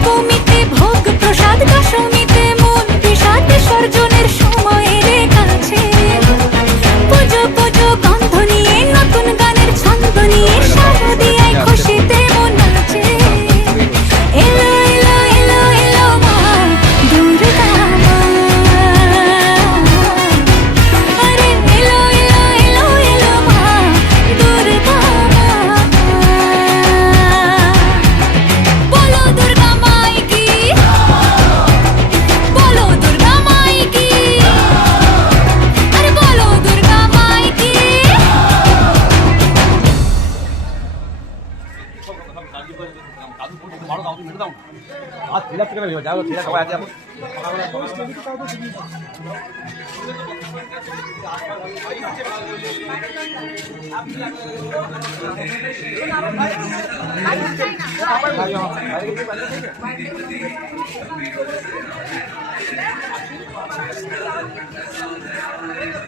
নবমীতে ভোগ প্রসাদ, দশমীতে মন বিষাদ বিসর্জনের সময়ের কাছে। পুজো পুজো গন্ধ নিয়ে, নতুন গানের ছন্দ নিয়ে, শারদিয়ায় খুশিতে মন নাচে। এলো এলো এলো এলো মা দুর্গা মা, আরে এলো এলো এলো এলো মা দুর্গা মা। বলো দুর্গা মাই কি, বলো দুর্গা মাই কি, আরে বলো দুর্গা মাই কি।